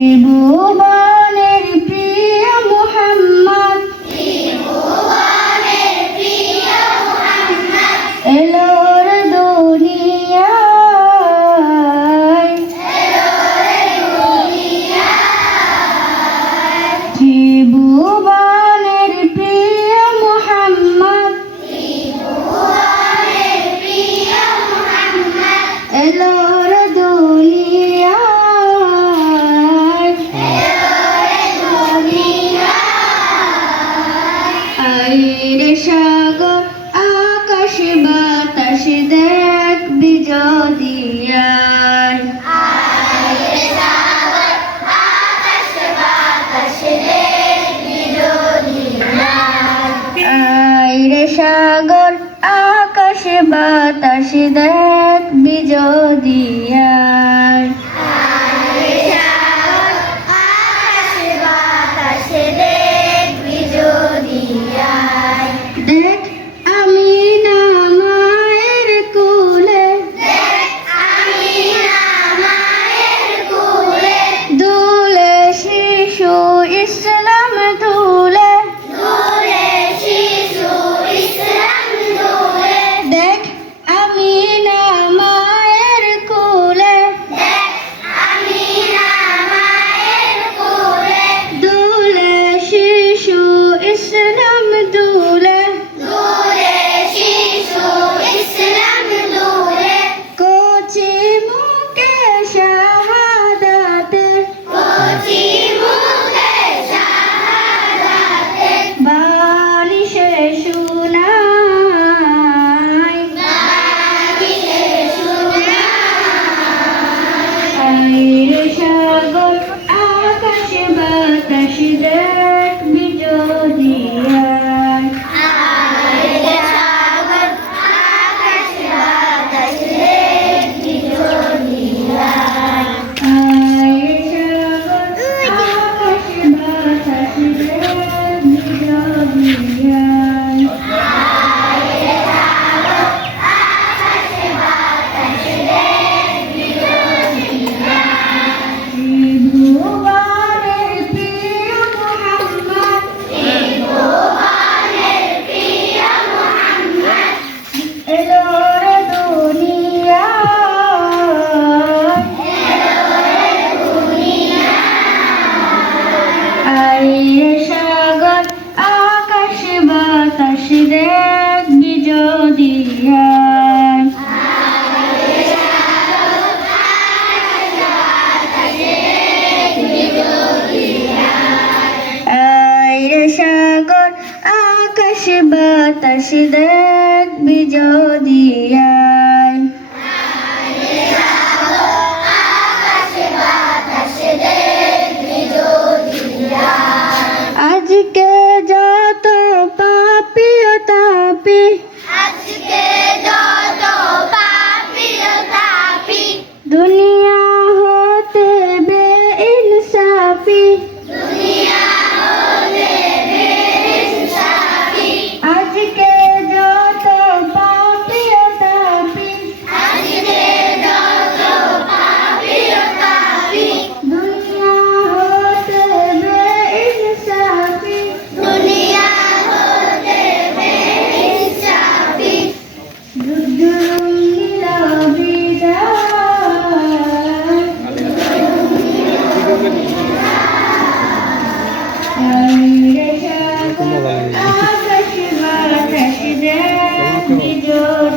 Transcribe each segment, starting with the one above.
Ibu সাগর আকাশে বাতাস দেখ বিজদিয়া। বাতাসিদের বিজয় দিয়ায় আজকে যা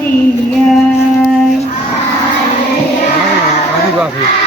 Hallelujah. Hallelujah.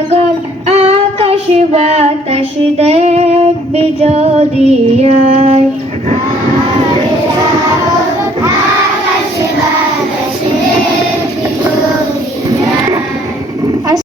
বাতাস দেখবি যদি আয়